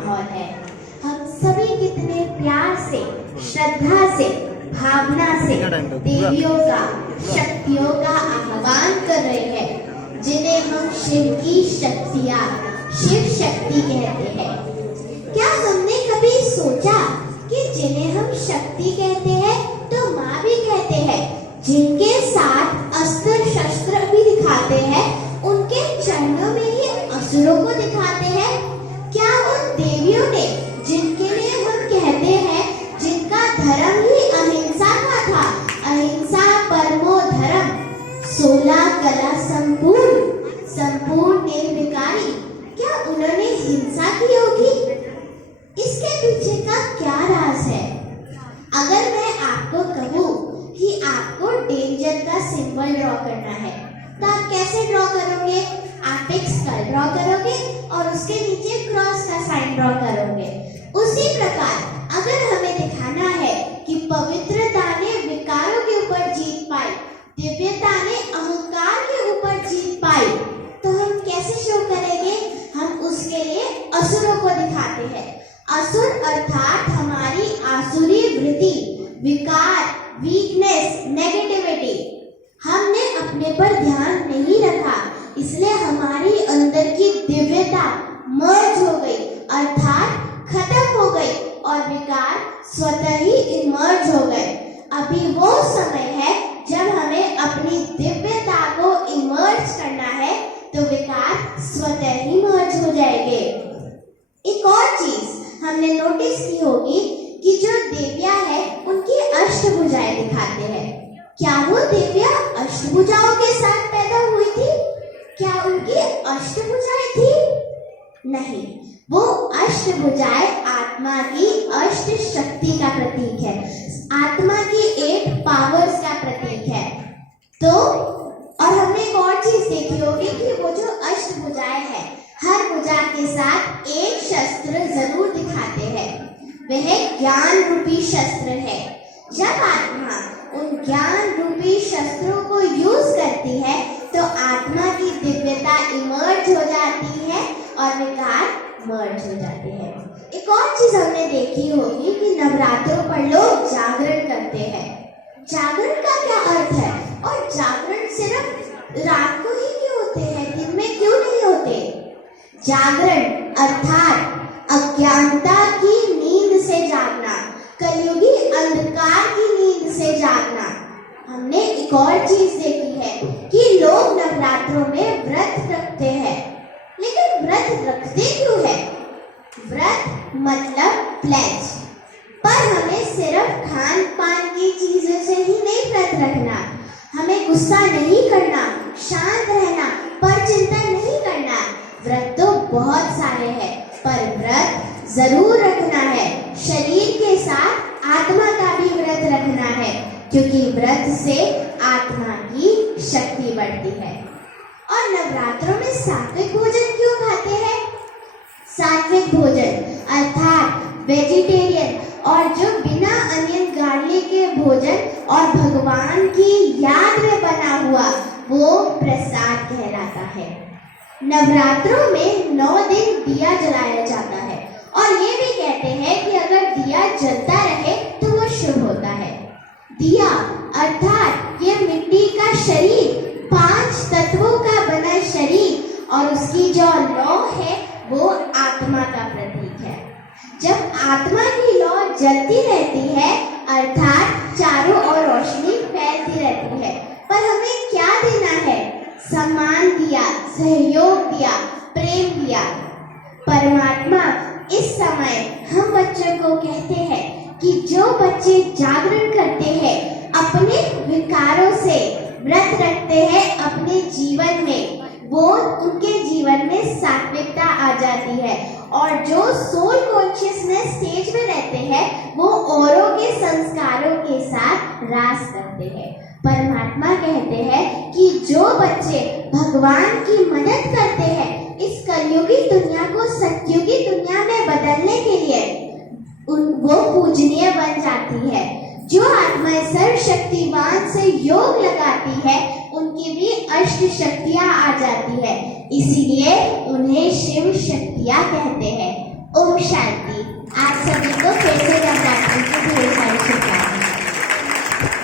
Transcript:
माहौल है। हम सभी कितने प्यार से, श्रद्धा से, भावना से देवियों का, शक्तियों का आह्वान कर रहे हैं, जिन्हें हम शिव की शक्तियाँ, शिव शक्ति कहते हैं। क्या हमने कभी सोचा कि जिन्हें हम शक्ति कहते हैं तो माँ भी कहते हैं, जिनके साथ अस्त्र शस्त्र भी दिखाते हैं, उनके चरणों में ही असुरों को दिखाते हैं? क्या उन देवियों ने, जिनके लिए हम कहते हैं, जिनका धर्म ही अहिंसा का था, अहिंसा परमो धर्म, 16 कला संपूर्ण निर्विकारी, क्या उन्होंने हिंसा की होगी? इसके पीछे का क्या राज है? अगर मैं आपको कहूँ कि आपको डेंजर का सिंबल ड्रॉ करना है, तो आप कैसे ड्रॉ करोगे? आप एक स्कल ड्रॉ करोगे और उसके नीचे क्रॉस का साइन ड्रॉ करोगे। उसी प्रकार अगर हमें दिखाना है कि पवित्रता ने विकारों के ऊपर जीत पाई, दिव्यता ने अहंकार के ऊपर जीत पाई, तो हम कैसे शो करेंगे? हम उसके लिए असुरों को दिखाते हैं। असुर अर्थात हमारी आसुरी वृत्ति, विकार, वीकनेस, नेगेटिविटी। हमने अपने पर ध्यान नहीं रखा, इसलिए हमारी अंदर की दिव्यता मर्ज हो गई, अर्थात खत्म हो गई, और विकार स्वतः ही इमर्ज हो गए। अभी वो समय है जब हमें अपनी दिव्यता को इमर्ज करना है, तो विकार स्वतः ही मर्ज हो जाएंगे। एक और चीज हमने नोटिस की होगी कि जो देवियां है उनकी अष्टभुजाएं दिखाते हैं। क्या वो देवियां अष्टभुजाओं के साथ पैदा हुई थी? क्या उनकी अष्टभुजाएं थी? नहीं, वो अष्टभुजाएं आत्मा की अष्ट शक्ति का प्रतीक है, आत्मा की 8 पावर्स का प्रतीक है। तो और हमने एक और चीज देखी होगी कि वो जो अष्टभुजाएं है, हर भुजा के साथ एक शस्त्र जरूर दिखाते हैं, वह ज्ञान रूपी शस्त्र है। जब आत्मा उन ज्ञान रूपी शस्त्रों को यूज करती है तो आत्मा की दिव्यता इमर्ज हो जाती है और विकार मर्ज हो जाते हैं। एक और चीज हमने देखी होगी कि नवरात्रों पर लोग जागरण करते हैं। जागरण का क्या अर्थ है? और जागरण सिर्फ रात को ही क्यों होते हैं, दिन में क्यों नहीं होते? जागरण अर्थात अज्ञानता की नींद से जागना, कलयुगी अंधकार की नींद से जागना। हमने एक और चीज देखी है कि लोग नवरात्रों में व्रत रखते हैं, लेकिन व्रत रखते क्यों है? व्रत मतलब प्लेज। पर हमें सिर्फ खान पान की चीजों से ही नहीं व्रत रखना, हमें गुस्सा नहीं करना, शांत रहना, पर चिंतन नहीं करना। व्रत तो बहुत सारे हैं, पर व्रत जरूर रखना है। शरीर के साथ आत्मा का भी व्रत रखना है, क्योंकि व्रत से आत्मा की शक्ति बढ़ती है। और नवरात्रों में सात्विक भोजन क्यों खाते हैं? सात्विक भोजन अर्थात वेजिटेरियन, और जो बिना अनियन गार्लिक के भोजन और भगवान की याद में बना हुआ, वो प्रसाद कहलाता है। नवरात्रों में 9 दिन दिया जलाया जाता है, और ये भी कहते हैं कि अगर दिया जलता रहे तो वो शुभ होता है। दिया अर्थात ये मिट्टी का शरीर, 5 तत्वों का बना शरीर, और उसकी जो लौ है वो आत्मा का प्रतीक है। जब आत्मा की लौ जलती रहती है, अर्थात चारों ओर रोशनी फैलती रहती है। पर हमें क्या देना है? सम्मान दिया, सहयोग दिया, प्रेम दिया। परमात्मा इस समय हम बच्चों को कहते हैं कि जो बच्चे जागरण करते हैं, अपने विकारों से व्रत रखते हैं अपने जीवन में, वो उनके जीवन में सात्विकता आ जाती है। और जो सोल कॉन्शियसनेस स्टेज में रहते हैं, वो औरों के संस्कारों के साथ रास करते हैं। परमात्मा कहते हैं कि जो बच्चे भगवान की मदद करते हैं इस कलयुगी दुनिया को सत्युगी दुनिया में बदलने के लिए, वो पूजनीय बन जाती है। जो आत्माएं सर्वशक्तिवान से योग लगाती है, उनकी भी अष्ट शक्तियां आ जाती है, इसीलिए उन्हें शिव शक्तियां कहते हैं। ओम शांति।